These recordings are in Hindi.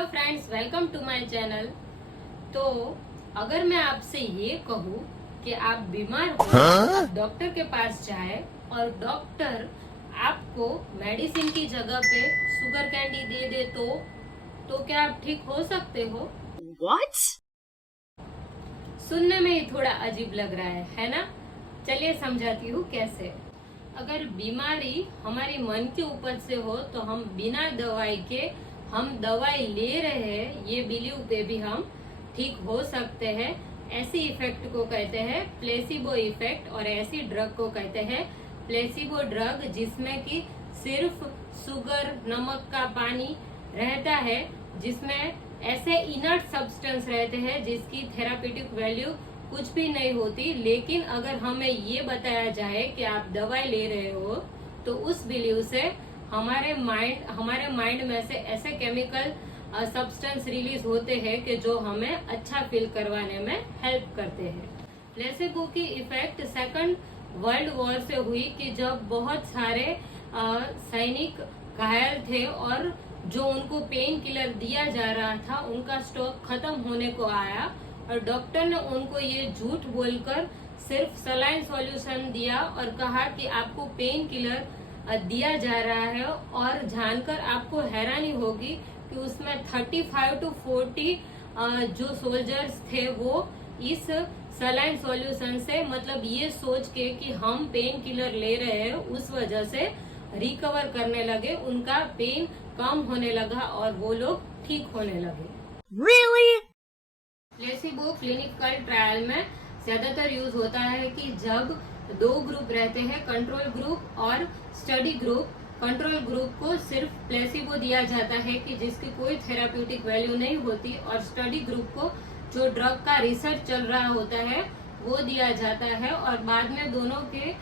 Hello friends, welcome to my channel. तो अगर मैं आपसे ये कहूँ कि आप बीमार हो, आप डॉक्टर के पास जाए और डॉक्टर आपको मेडिसिन की जगह पे शुगर कैंडी दे दे तो क्या आप ठीक हो सकते हो? What? सुनने में ही थोड़ा अजीब लग रहा है ना? चलिए समझाती हूँ कैसे। अगर बीमारी हमारी मन के ऊपर से हो तो हम बिना दवाई के हम दवाई ले रहे हैं ये बिलीव पे भी हम ठीक हो सकते हैं। ऐसी इफेक्ट को कहते हैं प्लेसिबो इफेक्ट और ऐसी ड्रग को कहते हैं प्लेसिबो ड्रग, जिसमें कि सिर्फ शुगर, नमक का पानी रहता है, जिसमें ऐसे इनर्ट सब्सटेंस रहते हैं जिसकी थेरापेटिक वैल्यू कुछ भी नहीं होती। लेकिन अगर हमें ये बताया जाए कि आप दवाई ले रहे हो तो उस बिलीव से हमारे माइंड में से ऐसे केमिकल सब्सटेंस रिलीज होते हैं कि जो हमें अच्छा फील करवाने में हेल्प करते हैं। प्लेसिबो की इफेक्ट सेकंड वर्ल्ड वॉर से हुई कि जब बहुत सारे सैनिक घायल थे और जो उनको पेन किलर दिया जा रहा था उनका स्टॉक खत्म होने को आया और डॉक्टर ने उनको ये झूठ बोलकर सिर्फ सलाइन सॉल्यूशन दिया और कहा कि आपको पेन किलर दिया जा रहा है, और जानकर आपको हैरानी होगी कि उसमें 35 to 40 जो सोल्जर्स थे वो इस सलाइन सॉल्यूशन से, मतलब ये सोच के कि हम पेन किलर ले रहे हैं उस वजह से रिकवर करने लगे, उनका पेन कम होने लगा और वो लोग ठीक होने लगे। Really? प्लेसिबो क्लिनिकल ट्रायल में ज्यादातर यूज होता है कि जब दो ग्रुप रहते हैं, कंट्रोल ग्रुप और स्टडी ग्रुप। कंट्रोल ग्रुप को सिर्फ प्लेसिबो दिया जाता है कि जिसकी कोई थेराप्यूटिक वैल्यू नहीं होती, और स्टडी ग्रुप को जो ड्रग का रिसर्च चल रहा होता है वो दिया जाता है, और बाद में दोनों के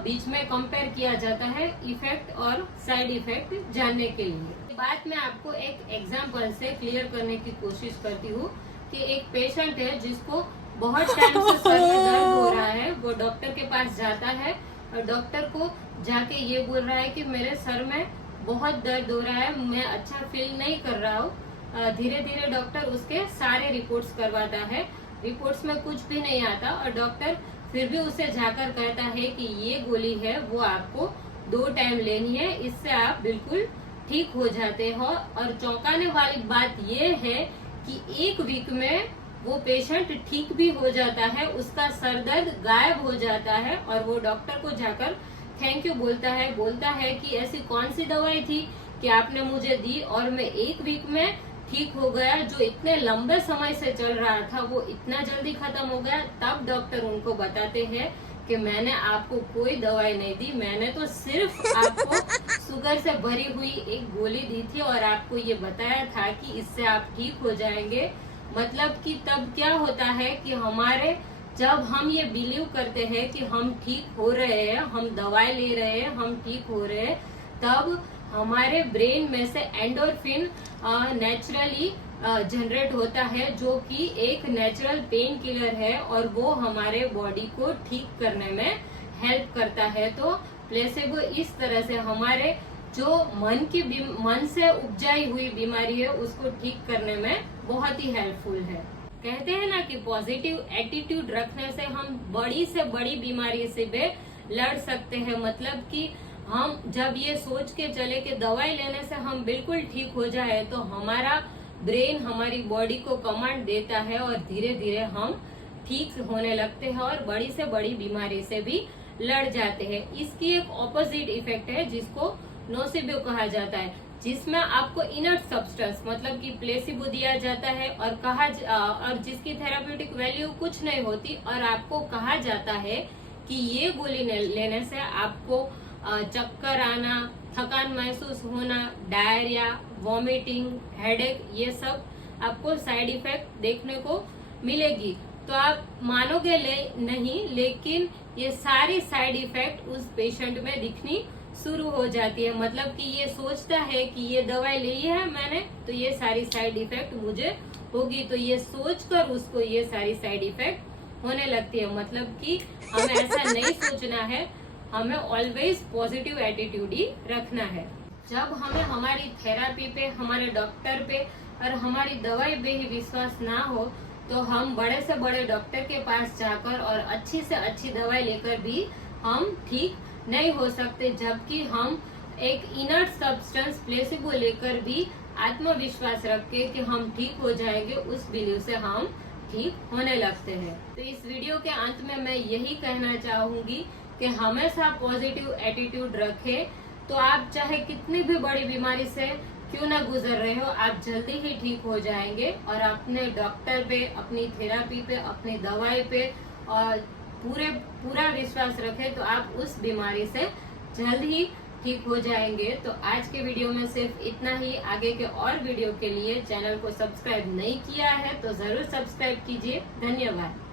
बीच में कंपेयर किया जाता है इफेक्ट और साइड इफेक्ट जानने के लिए। बात मैं आपको एक एग्जाम्पल से क्लियर करने की कोशिश करती हूँ कि एक पेशेंट है जिसको बहुत टाइम से सर में दर्द हो रहा है। वो डॉक्टर के पास जाता है और डॉक्टर को जाके ये बोल रहा है कि मेरे सर में बहुत दर्द हो रहा है, मैं अच्छा फील नहीं कर रहा हूँ। धीरे धीरे डॉक्टर उसके सारे रिपोर्ट्स करवाता है, रिपोर्ट्स में कुछ भी नहीं आता, और डॉक्टर फिर भी उसे जाकर कहता है कि ये गोली है वो आपको 2 टाइम लेनी है, इससे आप बिल्कुल ठीक हो जाते हो। और चौंकाने वाली बात ये है कि 1 वीक में वो पेशेंट ठीक भी हो जाता है, उसका सर दर्द गायब हो जाता है, और वो डॉक्टर को जाकर थैंक यू बोलता है कि ऐसी कौन सी दवाई थी कि आपने मुझे दी और मैं 1 वीक में ठीक हो गया, जो इतने लंबे समय से चल रहा था वो इतना जल्दी खत्म हो गया। तब डॉक्टर उनको बताते हैं कि मैंने आपको कोई दवाई नहीं दी, मैंने तो सिर्फ आपको शुगर से भरी हुई एक गोली दी थी और आपको ये बताया था कि इससे आप ठीक हो जाएंगे। मतलब कि तब क्या होता है कि जब हम ये बिलीव करते हैं कि हम ठीक हो रहे हैं, हम दवाई ले रहे हैं, हम ठीक हो रहे हैं, तब हमारे ब्रेन में से एंडोर्फिन नेचुरली जनरेट होता है, जो कि एक नेचुरल पेन किलर है और वो हमारे बॉडी को ठीक करने में हेल्प करता है। तो प्लेसिबो इस तरह से हमारे जो मन से उपजाई हुई बीमारी है उसको ठीक करने में बहुत ही हेल्पफुल है। कहते हैं ना कि पॉजिटिव एटीट्यूड रखने से हम बड़ी से बड़ी बीमारी से भी लड़ सकते हैं। मतलब कि हम जब ये सोच के चले कि दवाई लेने से हम बिल्कुल ठीक हो जाए, तो हमारा ब्रेन हमारी बॉडी को कमांड देता है और धीरे धीरे हम ठीक होने लगते हैं और बड़ी से बड़ी बीमारी से भी लड़ जाते हैं। इसकी एक ऑपोजिट इफेक्ट है जिसको नोसिबो कहा जाता है, जिसमें आपको इनर्ट सब्सटेंस मतलब कि प्लेसिबो दिया जाता है और जिसकी थेराप्यूटिक वैल्यू कुछ नहीं होती, और आपको कहा जाता है कि ये गोली लेने से आपको चक्कर आना, थकान महसूस होना, डायरिया, वॉमिटिंग, हेडेक, ये सब आपको साइड इफेक्ट देखने को मिलेगी। तो आप मानोगे नहीं, लेकिन ये सारी साइड इफेक्ट उस पेशेंट में दिखनी शुरू हो जाती है। मतलब कि ये सोचता है कि ये दवाई ली है मैंने तो ये सारी साइड इफेक्ट मुझे होगी, तो ये सोचकर उसको ये सारी साइड इफेक्ट होने लगती है। मतलब कि हमें ऐसा नहीं सोचना है, हमें ऑलवेज पॉजिटिव एटीट्यूड ही रखना है। जब हमें हमारी थेरापी पे, हमारे डॉक्टर पे और हमारी दवाई पे ही विश्वास ना हो तो हम बड़े से बड़े डॉक्टर के पास जाकर और अच्छी से अच्छी दवाई लेकर भी हम ठीक नहीं हो सकते, जबकि हम एक इनर्ट सब्सटेंस प्लेसिबो लेकर भी आत्मविश्वास रख के कि हम ठीक हो जाएंगे, उस बिलीव से हम ठीक होने लगते हैं। तो इस वीडियो के अंत में मैं यही कहना चाहूंगी कि हमेशा पॉजिटिव एटीट्यूड रखें, तो आप चाहे कितनी भी बड़ी बीमारी से क्यों ना गुजर रहे हो, आप जल्दी ही ठीक हो जाएंगे। और अपने डॉक्टर पे, अपनी थेरेपी पे, अपनी दवाई पे और पूरा विश्वास रखें तो आप उस बीमारी से जल्द ही ठीक हो जाएंगे। तो आज के वीडियो में सिर्फ इतना ही। आगे के और वीडियो के लिए चैनल को सब्सक्राइब नहीं किया है तो जरूर सब्सक्राइब कीजिए। धन्यवाद।